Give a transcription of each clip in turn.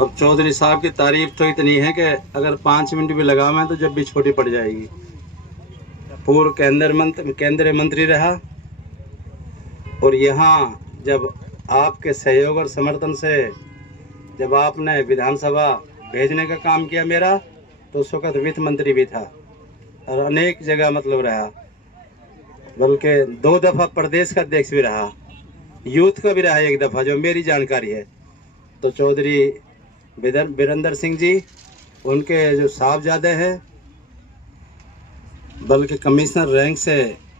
अब चौधरी साहब की तारीफ तो इतनी है कि अगर 5 मिनट भी लगावें तो जब भी छोटी पड़ जाएगी। पूर्व केंद्रीय मंत्री रहा और यहाँ जब आपके सहयोग और समर्थन से जब आपने विधानसभा भेजने का काम किया मेरा, तो उस वक्त वित्त मंत्री भी था और अनेक जगह मतलब रहा, बल्कि 2 दफ़ा प्रदेश का अध्यक्ष भी रहा, यूथ का भी रहा 1 दफ़ा, जो मेरी जानकारी है। तो चौधरी वीरेंद्र सिंह जी, उनके जो साहबजादे हैं, बल्कि कमिश्नर रैंक से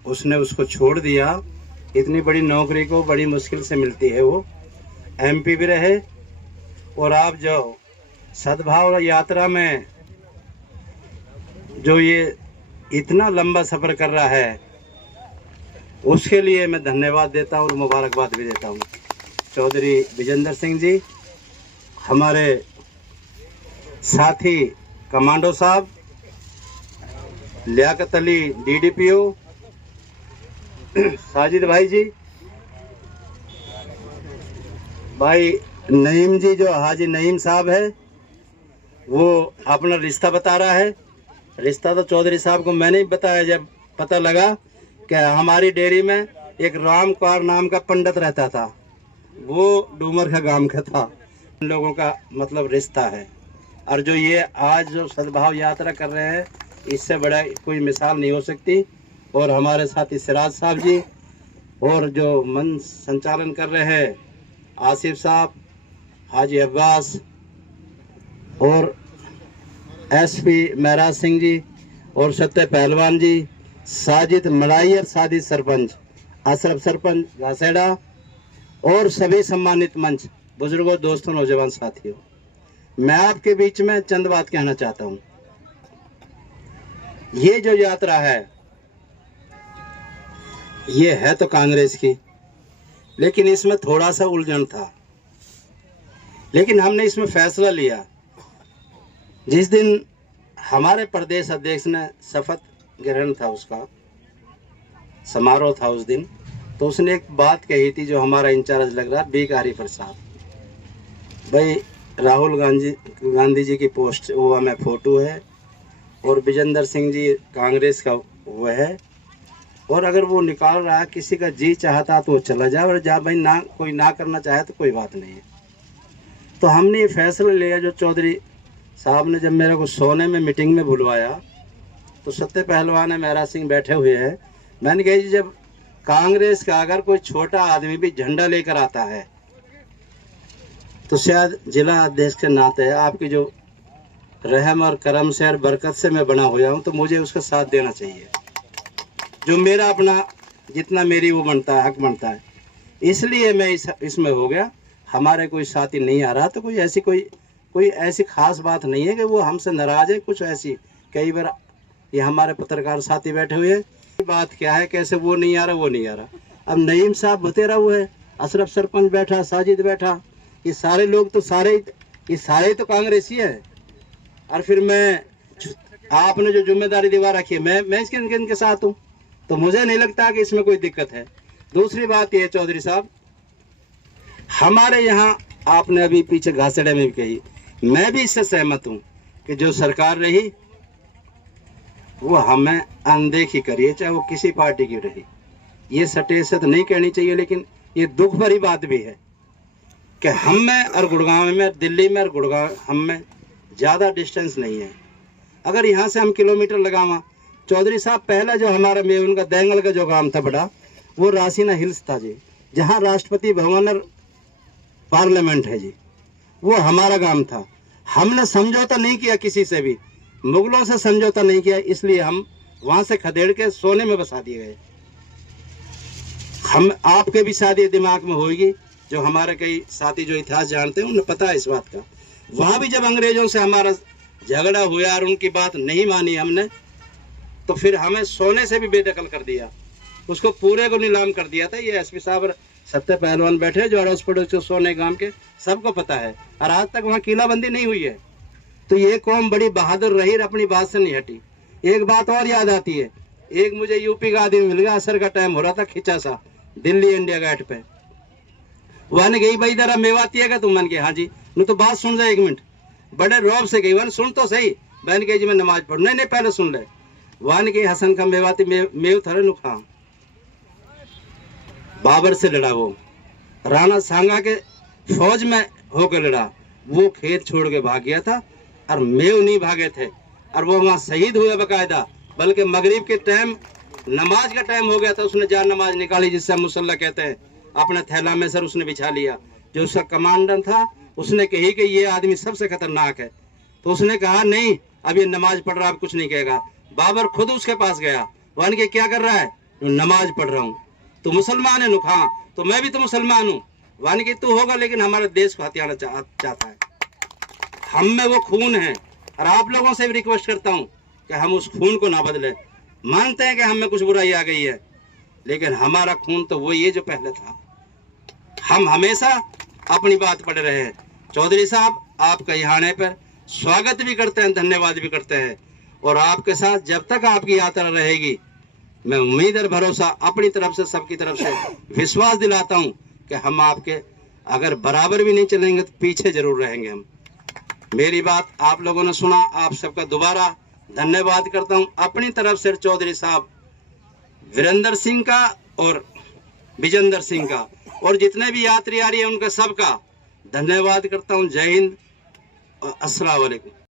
उसने उसको छोड़ दिया। इतनी बड़ी नौकरी को बड़ी मुश्किल से मिलती है। वो एमपी भी रहे और आप जो सद्भाव यात्रा में जो ये इतना लंबा सफ़र कर रहा है, उसके लिए मैं धन्यवाद देता हूँ और मुबारकबाद भी देता हूँ। चौधरी विजेंद्र सिंह जी, हमारे साथी कमांडो साहब, लियाकत अली डीडीपीओ, साजिद भाई जी, भाई नईम जी, जो हाजी नईम साहब है, वो अपना रिश्ता बता रहा है। रिश्ता तो चौधरी साहब को मैंने ही बताया जब पता लगा कि हमारी डेयरी में एक राम कौर नाम का पंडित रहता था, वो डूमर का गांव का था। इन लोगों का मतलब रिश्ता है। और जो ये आज जो सद्भाव यात्रा कर रहे हैं, इससे बड़ा कोई मिसाल नहीं हो सकती। और हमारे साथी सिराज साहब जी, और जो मंच संचालन कर रहे हैं आसिफ साहब, हाजी अब्बास और एसपी महराज सिंह जी और सत्य पहलवान जी, साजिद मलाइयर, साजिद सरपंच, अशरफ सरपंच घासेड़ा और सभी सम्मानित मंच, बुजुर्गों, दोस्तों, नौजवान साथियों, मैं आपके बीच में चंद बात कहना चाहता हूँ। ये जो यात्रा है, ये है तो कांग्रेस की, लेकिन इसमें थोड़ा सा उलझन था। लेकिन हमने इसमें फैसला लिया, जिस दिन हमारे प्रदेश अध्यक्ष ने शपथ ग्रहण था, उसका समारोह था उस दिन, तो उसने एक बात कही थी, जो हमारा इंचार्ज लग रहा बी कारी प्रसाद भाई, राहुल गांधी जी की पोस्ट वो हमें फोटो है और विजेंद्र सिंह जी कांग्रेस का वो है, और अगर वो निकाल रहा है, किसी का जी चाहता तो वो चला जाए, और जा भाई ना, कोई ना करना चाहे तो कोई बात नहीं है। तो हमने ये फैसला लिया। जो चौधरी साहब ने जब मेरे को सोने में मीटिंग में बुलवाया, तो सत्य पहलवान है, महराज सिंह बैठे हुए हैं, मैंने कहा जी, जब कांग्रेस का अगर कोई छोटा आदमी भी झंडा लेकर आता है, तो शायद जिला अध्यक्ष के नाते आपकी जो रहम और करम से और बरकत से मैं बना हुआ हूँ, तो मुझे उसका साथ देना चाहिए, जो मेरा अपना जितना मेरी वो बनता है, हक बनता है। इसलिए मैं इसमें हो गया। हमारे कोई साथी नहीं आ रहा, तो कोई ऐसी खास बात नहीं है कि वो हमसे नाराज है, कुछ ऐसी। कई बार ये हमारे पत्रकार साथी बैठे हुए हैं, बात क्या है, कैसे वो नहीं आ रहा, वो नहीं आ रहा। अब नईम साहब बतेरा हुआ है, अशरफ सरपंच बैठा, साजिद बैठा, ये सारे लोग तो ये सारे तो कांग्रेसी है। और फिर आपने जो जिम्मेदारी दिवा रखी है, मैं इनके साथ हूँ, तो मुझे नहीं लगता कि इसमें कोई दिक्कत है। दूसरी बात ये, चौधरी साहब, हमारे यहाँ आपने अभी पीछे घासेड़े में भी कही, मैं भी इससे सहमत हूँ कि जो सरकार रही वो हमें अनदेखी करिए, चाहे वो किसी पार्टी की रही। ये सटेसत नहीं कहनी चाहिए, लेकिन ये दुख भरी बात भी है कि हम में और गुड़गांव में, दिल्ली में और गुड़गांव हम में ज़्यादा डिस्टेंस नहीं है। अगर यहाँ से हम किलोमीटर लगावा, चौधरी साहब, पहला जो हमारा में उनका देंगल का जो काम था बड़ा, वो रासीना हिल्स था जी, जहाँ राष्ट्रपति भवन और पार्लियामेंट है जी, वो हमारा काम था। हमने समझौता नहीं किया किसी से भी, मुगलों से समझौता नहीं किया, इसलिए हम वहाँ से खदेड़ के सोने में बसा दिए गए। हम आपके भी शायद ये दिमाग में होगी, जो हमारे कई साथी जो इतिहास जानते हैं उन्हें पता है इस बात का। वहाँ भी जब अंग्रेजों से हमारा झगड़ा हुआ और उनकी बात नहीं मानी हमने, तो फिर हमें सोने से भी बेदखल कर दिया, उसको पूरे को नीलाम कर दिया था। ये एसपी साहब सत्य पहलवान बैठे, जो अड़ोस पड़ोस सोने गांव के, सबको पता है, और आज तक वहाँ किलाबंदी नहीं हुई है। तो ये कौम बड़ी बहादुर रही और अपनी बात से नहीं हटी। एक बात और याद आती है, एक मुझे यूपी का आदमी मिल गया, असर का टाइम हो रहा था, खिंचा सा, दिल्ली इंडिया गेट पे, वन गई भाई इधर मेवाती है तुम मन के हाँ जी नु तो बात सुन ले 1 मिनट बड़े रौब से गई वन सुन तो सही बहन के जी मैं नमाज पढ़ नहीं पहले सुन ले वन के हसन का मेवाती मेव थरे नु खा बाबर से लड़ा वो राणा सांगा के फौज में होकर लड़ा वो खेत छोड़ के भाग गया था और मेव नहीं भागे थे और वो वहां शहीद हुए बकायदा बल्कि मगरिब के टाइम नमाज का टाइम हो गया था उसने जान नमाज निकाली जिससे मुसल्ला कहते हैं अपने थैला में सर उसने बिछा लिया जो उसका कमांडर था उसने कही कि ये आदमी सबसे खतरनाक है तो उसने कहा नहीं अब ये नमाज पढ़ रहा अब कुछ नहीं कहेगा बाबर खुद उसके पास गया वन के क्या कर रहा है नमाज पढ़ रहा हूँ तो मुसलमान है नुखा तो मैं भी तो मुसलमान हूँ वन के तू होगा लेकिन हमारे देश को हथियाना चाहता है हम में वो खून है और आप लोगों से भी रिक्वेस्ट करता हूँ कि हम उस खून को ना बदले मानते हैं कि हम में कुछ बुराई आ गई है लेकिन हमारा खून तो वही है जो पहले था हम हमेशा अपनी बात पढ़ रहे हैं चौधरी साहब आपका यहाँ आने पर स्वागत भी करते हैं धन्यवाद भी करते हैं और आपके साथ जब तक आपकी यात्रा रहेगी मैं उम्मीद और भरोसा अपनी तरफ से सबकी तरफ से विश्वास दिलाता हूं कि हम आपके अगर बराबर भी नहीं चलेंगे तो पीछे जरूर रहेंगे हम मेरी बात आप लोगों ने सुना आप सबका दोबारा धन्यवाद करता हूं अपनी तरफ से चौधरी साहब वीरेंद्र सिंह का और विजेंद्र सिंह का और जितने भी यात्री आ रही है उनका सबका धन्यवाद करता हूं जय हिंद और अस्सलाम वालेकुम।